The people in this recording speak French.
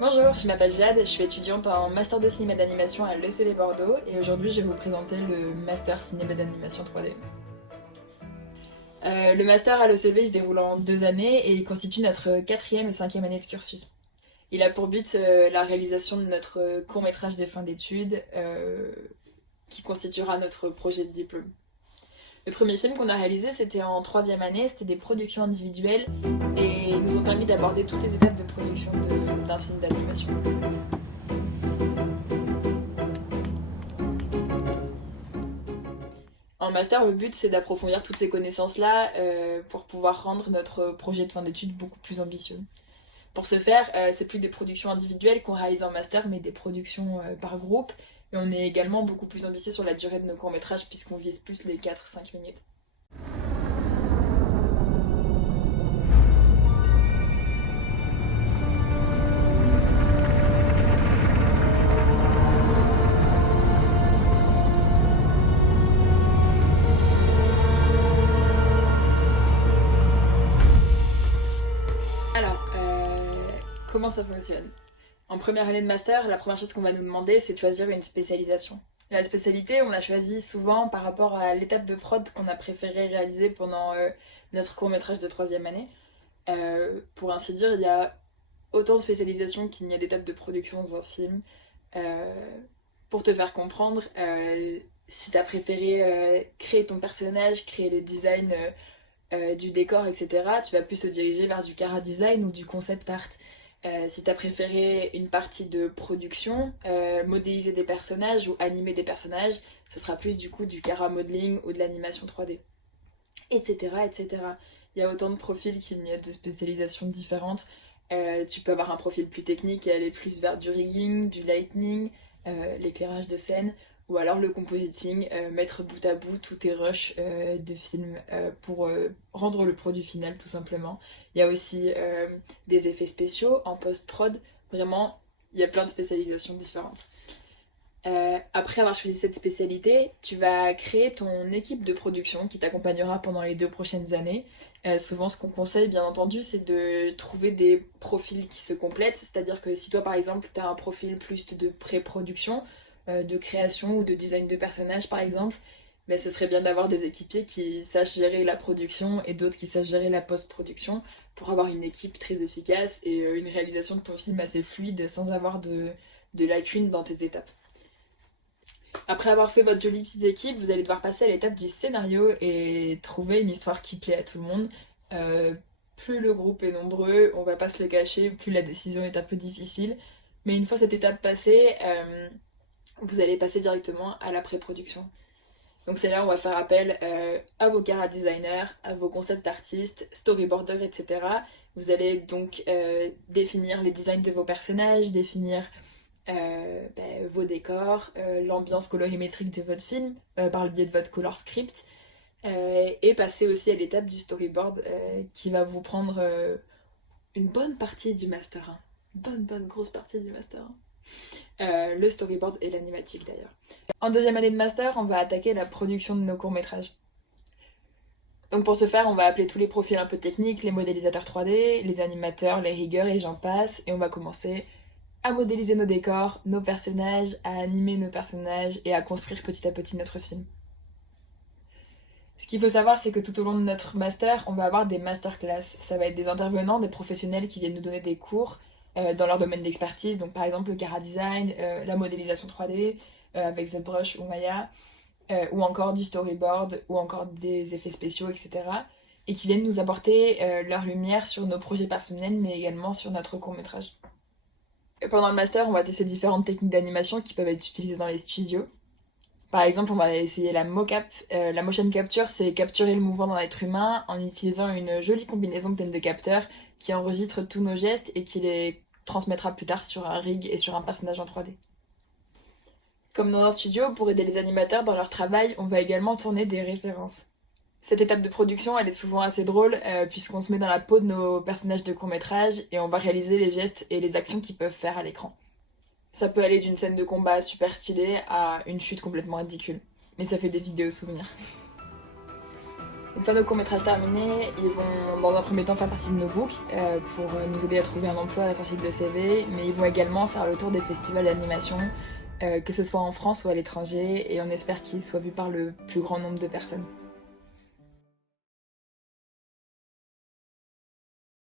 Bonjour, je m'appelle Jade, je suis étudiante en master de cinéma d'animation à l'ECD Bordeaux et aujourd'hui je vais vous présenter le master cinéma d'animation 3D. Le master à l'ECB il se déroule en 2 années et il constitue notre quatrième et cinquième année de cursus. Il a pour but la réalisation de notre court métrage de fin d'études qui constituera notre projet de diplôme. Le premier film qu'on a réalisé c'était en troisième année, c'était des productions individuelles et nous ont permis d'aborder toutes les étapes de production d'un film d'animation. En master, le but c'est d'approfondir toutes ces connaissances-là pour pouvoir rendre notre projet de fin d'études beaucoup plus ambitieux. Pour ce faire, c'est plus des productions individuelles qu'on réalise en master, mais des productions par groupe. Et on est également beaucoup plus ambitieux sur la durée de nos courts-métrages puisqu'on vise plus les 4-5 minutes. Alors, comment ça fonctionne? En première année de master, la première chose qu'on va nous demander, c'est de choisir une spécialisation. La spécialité, on la choisit souvent par rapport à l'étape de prod qu'on a préféré réaliser pendant notre court-métrage de troisième année. Pour ainsi dire, il y a autant de spécialisations qu'il n'y a d'étapes de production dans un film. Euh, pour te faire comprendre, si t'as préféré créer ton personnage, créer le design du décor, etc., tu vas plus te diriger vers du chara design ou du concept art. Si t'as préféré une partie de production, modéliser des personnages ou animer des personnages, ce sera plus du coup du chara modeling ou de l'animation 3D, etc., etc. Il y a autant de profils qu'il y a de spécialisations différentes. Tu peux avoir un profil plus technique et aller plus vers du rigging, du lighting, l'éclairage de scène, ou alors le compositing, mettre bout à bout tous tes rushs de films pour rendre le produit final tout simplement. Il y a aussi des effets spéciaux en post-prod, vraiment il y a plein de spécialisations différentes. Après avoir choisi cette spécialité, tu vas créer ton équipe de production qui t'accompagnera pendant les 2 prochaines années. Souvent, ce qu'on conseille, bien entendu, c'est de trouver des profils qui se complètent. C'est-à-dire que si toi, par exemple, tu as un profil plus de pré-production, de création ou de design de personnage, par exemple, ben, ce serait bien d'avoir des équipiers qui sachent gérer la production et d'autres qui sachent gérer la post-production pour avoir une équipe très efficace et une réalisation de ton film assez fluide sans avoir de lacunes dans tes étapes. Après avoir fait votre jolie petite équipe, vous allez devoir passer à l'étape du scénario et trouver une histoire qui plaît à tout le monde. Euh, Plus le groupe est nombreux, on va pas se le cacher, plus la décision est un peu difficile. Mais une fois cette étape passée, vous allez passer directement à la pré-production. Donc c'est là où on va faire appel à vos chara designers, à vos concept artistes, storyboarders, etc. Vous allez donc définir les designs de vos personnages, définir vos décors, l'ambiance colorimétrique de votre film par le biais de votre color script et passer aussi à l'étape du storyboard qui va vous prendre une bonne partie du master 1. Bonne grosse partie du master 1. Le storyboard et l'animatique d'ailleurs. En deuxième année de master, on va attaquer la production de nos courts-métrages. Donc pour ce faire, on va appeler tous les profils un peu techniques, les modélisateurs 3D, les animateurs, les riggeurs et j'en passe, et on va commencer à modéliser nos décors, nos personnages, à animer nos personnages et à construire petit à petit notre film. Ce qu'il faut savoir, c'est que tout au long de notre master, on va avoir des masterclass. Ça va être des intervenants, des professionnels qui viennent nous donner des cours dans leur domaine d'expertise. Donc par exemple le chara design, la modélisation 3D avec ZBrush ou Maya, ou encore du storyboard, ou encore des effets spéciaux, etc. Et qui viennent nous apporter leur lumière sur nos projets personnels, mais également sur notre court-métrage. Pendant le master, on va tester différentes techniques d'animation qui peuvent être utilisées dans les studios. Par exemple, on va essayer la mocap. La motion capture, c'est capturer le mouvement d'un être humain en utilisant une jolie combinaison pleine de capteurs qui enregistre tous nos gestes et qui les transmettra plus tard sur un rig et sur un personnage en 3D. Comme dans un studio, pour aider les animateurs dans leur travail, on va également tourner des références. Cette étape de production, elle est souvent assez drôle puisqu'on se met dans la peau de nos personnages de court-métrage et on va réaliser les gestes et les actions qu'ils peuvent faire à l'écran. Ça peut aller d'une scène de combat super stylée à une chute complètement ridicule. Mais ça fait des vidéos souvenirs. Une fois nos courts-métrages terminés, ils vont dans un premier temps faire partie de nos books pour nous aider à trouver un emploi à la sortie de l'ECV, mais ils vont également faire le tour des festivals d'animation, que ce soit en France ou à l'étranger, et on espère qu'ils soient vus par le plus grand nombre de personnes.